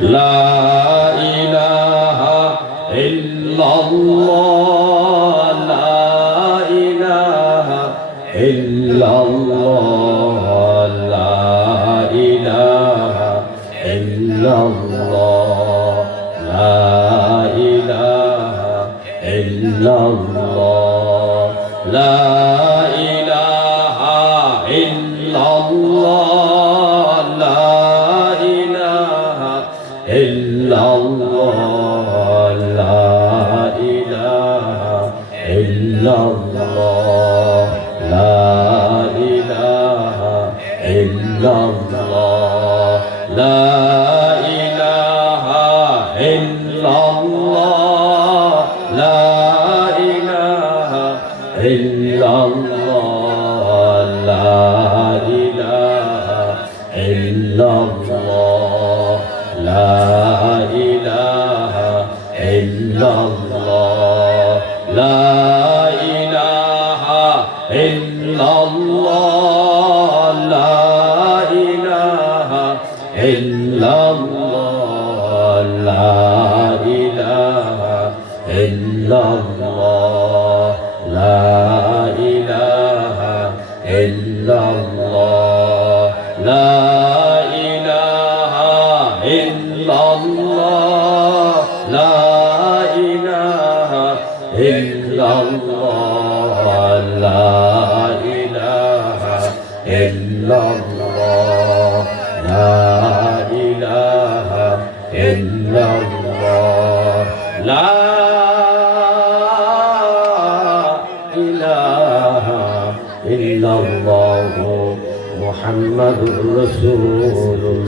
লা ইলাহা ইল্লাল্লাহ লা ইলাহা ইল্লাল্লাহ লা ইলাহা ইল্লাল্লাহ লা ইলাহা ইল্লাল্লাহ লা ইলাহা ইল্লাল্লাহ লা ইলাহা ইল্লাল্লাহ লা ইলাহা ইল্লাল্লাহ লা ইলাহা ইল্লাল্লাহ লা ইলাহা ইল্লাল্লাহ লা ইলাহা ইল্লাল্লাহ লা ইলাহা ইল্লাল্লাহ লা ইলাহা ইল্লাল্লাহ লা ইলাহা ইল্লাল্লাহ লা ইলাহা ইল্লাল্লাহ লা